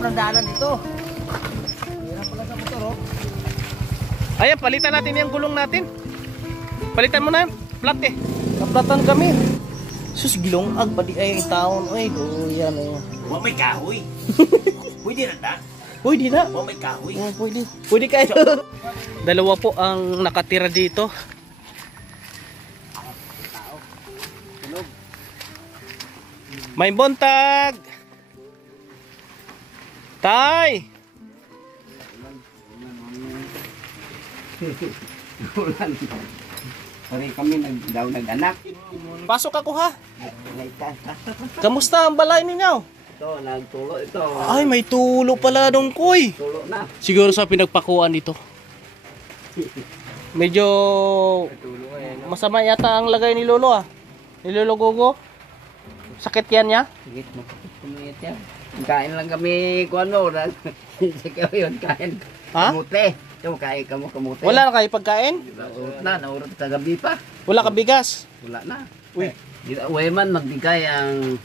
ng daanan dito. Hirap pala sa motor, oh. Ayan, palitan natin yung gulong natin. Palitan mo na yan. Flat eh. Naplatan kami. Sus, gilong ag padi ay taon. Ay, yan oh. Huwag may kahoy. Pwede na ta. Pwede na. Huwag may kahoy. Oh, pwede. Pwede kayo. Dalawa po ang nakatira dito. May buntag. Tay. Pare kami daw nag-anak. Pasok ako ha. Kamusta ang balay ninyo? Ito, nagtulo ito. Ay, may tulo pala dong koy. Tulo na. Siguro sa pinagpakuan dito. Medyo masama yata ang lagay ni Lolo ah. Ni Lolo Gogo. Sakit yan niya? Sige, kumiyat yan. Kain lang kami kung ano. Sige yun, kain. Ha? Kamute. Ito, kain ka mo kamute. Wala na kayo pagkain? Naurot kagabi pa. Wala ka bigas? Wala na. Uy. Way man magbigay ang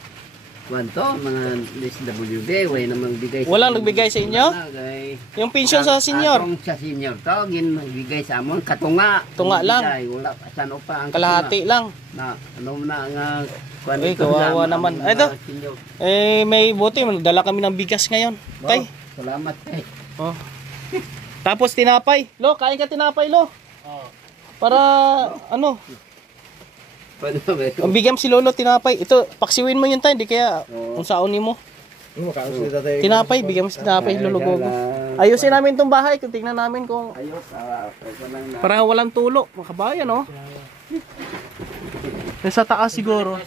kwanto, mga SWD, way na magbigay. Walang nagbigay sa inyo? Yung pensyon sa senior? Atong sa senior to, ginbigay sa amon, katunga. Tunga lang. Wala, saan pa ang Kalahati lang. na ano na nga Ay, kawawa naman. Ay, ito. Eh, may buti. Dala kami ng bigas ngayon. Tay. Salamat kay. Oh. Tapos tinapay. Lo, kain ka tinapay, Lo. Oh. Para, ano, Pwede ba ito? ang bigyan si Lolo tinapay. Ito, paksiwin mo yun tayo. Di kaya, kung saoni mo. Tinapay, bigyan mo si tinapay, Lolo Gogo. Ayusin namin itong bahay. Kung tingnan namin kung Ayos, para walang tulo. Makabayan, oh. Sa taas siguro.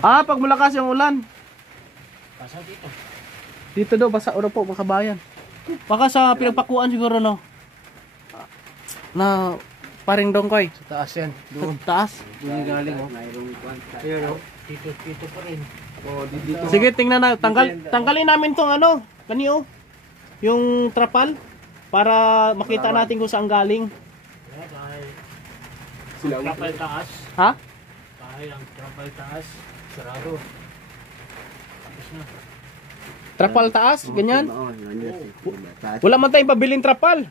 Ah, pag malakas yung ulan. Dito daw, basa oro po, makabayan. Baka sa pinagpakuan siguro, no? Na, paring dongkoy. Sa taas yan. Doon. Taas. Doon galing, oh. mayroong kwanta. Ayun, oh. Dito pa rin. Oh, dito. Sige, tingnan na. Tanggalin namin tong ano, kanio. Yung trapal. Para makita natin kung saan galing. Trapal taas. Ha? Bahay ang trapal taas. Sarado. Tapos na. Trapal taas, ganyan. Oo, yun. Wala man tayong pabiling trapal.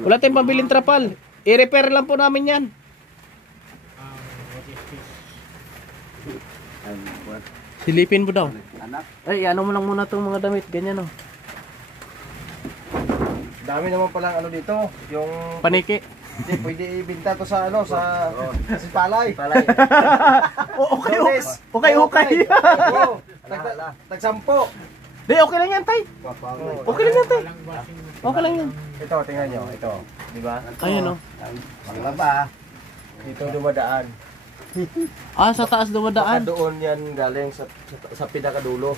Wala tayong pabiling trapal. I-repair lang po namin yan. What is this? Silipin mo daw. Anak. Ay, ano mo lang muna itong mga damit. Ganyan, oh. Dami naman palang ano dito. Yung... Paniki. Hindi, pwede ibinta to sa ano, sa Palay. Palay. Okay, okay. Oo. Tagsampo. Di, okay lang yan, tay. Okay lang yan, tay. Okay lang yan. Ito, tingnan nyo. Ito. Di ba? Ayun, oh. Panglaba. Dito dumadaan. Ah, sa taas Baka dumadaan. doon yan galing sa pinakadulo.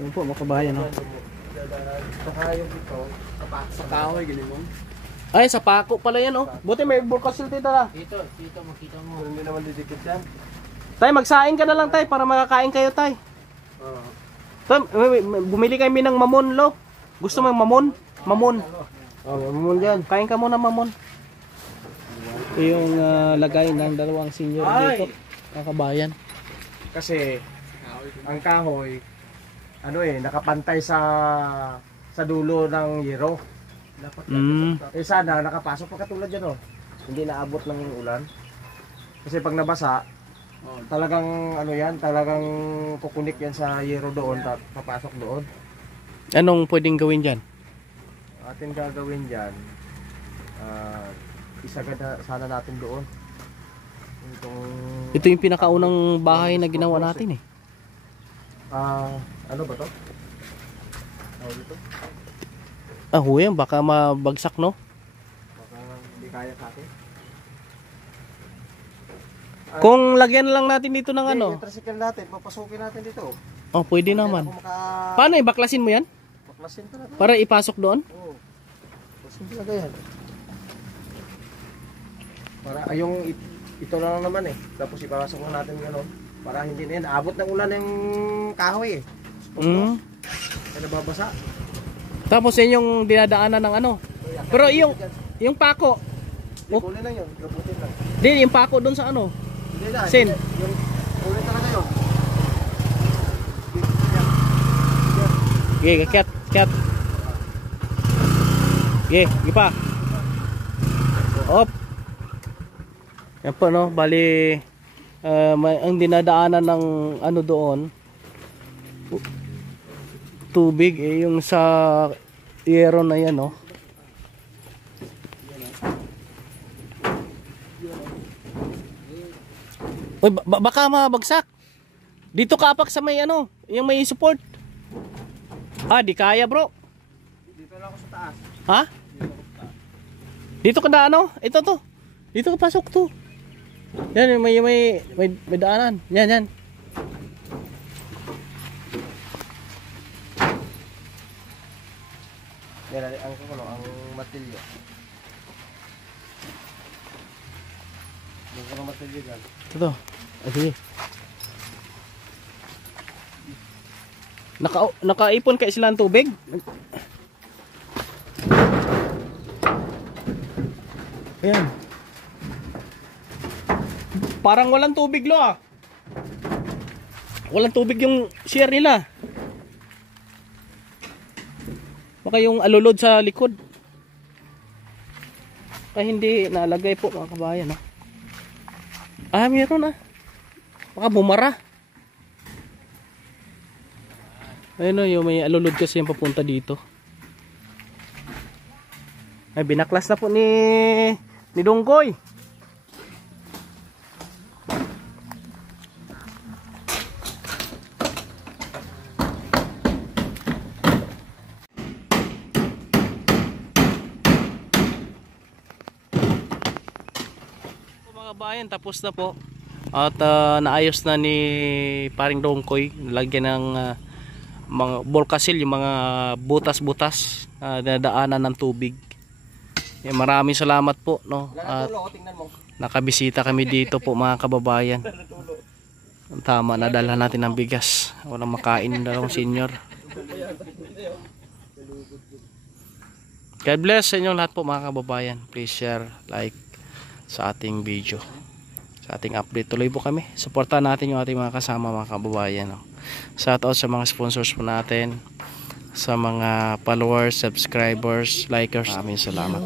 Yun po, makabayan, oh. Saka yung dito, sa kahoy, ganun mo. Ay, sa pako pala yan, oh. Buti may burkasil dito na. Dito, makita mo. Hindi naman didikit yan. Tay, magsaing ka na lang, tay, para makakain kayo, tay. Oo. Tay, bumili kami ng mamon, lo. Gusto mo yung mamon? Mamon. Oh, mamon yan. Kain ka muna, mamon. Ito yung lagay ng dalawang senior dito. Kakabayan. Kasi, ang kahoy, ano nakapantay sa dulo ng yero. Eh sana, nakapasok pa katulad yan, oh. Hindi naabot lang yung ulan. Kasi pag nabasa, talagang ano yan, talagang kukunik yan sa yero doon, papasok doon. Anong pwedeng gawin dyan? Atin gagawin dyan, isagad na sana natin doon. Ito yung pinakaunang bahay na ginawa natin, eh. Ano ba to? Ano dito? Ah, huwag, baka mabagsak, no? Baka hindi kaya sa atin. Kung lagyan lang natin dito ng ano. Yung tricycle natin, papasukin natin dito. Oh, pwede naman. Kung Paano, baklasin mo yan? baklasin talaga. Para ipasok doon? Oo. Baklasin talaga yan. Para yung ito lang naman eh. Tapos ipasok na natin gano'n. Para hindi na yan. Abot ng ulan ng kahoy eh. Kaya nababasa. Tapos yan yung dinadaanan ng ano. Pero yung pako. Kunin lang yun. Gabutin lang. Din, yung pako doon sa ano. Hindi na. Sin. Kunin talaga yun. Okay, kakyat, kakyat. Okay, sige pa. Op. Yan po no, bali ang dinadaanan ng ano doon tubig yung sa yero na yan no. Uy, baka mabagsak. Dito ka apak sa may ano, yung may support. Di kaya bro. Dito lang ako sa taas. Ha? Dito ka na ano? Ito to. Dito ka pasok to. Yan, may daanan. Yan. Yan ang matilyo. Ang matilyo dyan. Ito. Sige. Nakaipon kayo sila ng tubig? Ayan. Parang walang tubig lo ah. Walang tubig yung share nila. Baka yung alulod sa likod. Kaya hindi nalagay po mga kabayan. Meron ah. Baka bumara. Ayun o, yung may alulod kasi yung papunta dito. Ay, binaklas na po ni Donggoy. Mga bayan, tapos na po. At naayos na ni paring Donggoy. Nalagyan ng mga bulkasil, yung mga butas-butas na daanan ng tubig. Maraming salamat po no. At nakabisita kami dito po mga kababayan. Tama, nadala natin ng bigas. Walang makain dalawang senior. God bless sa inyong lahat po mga kababayan. Please share, like sa ating video, sa ating update. Tuloy po kami. Suportahan natin yung ating mga kasama mga kababayan no. Shout out sa mga sponsors po natin, sa mga followers, subscribers, likers. Maraming salamat.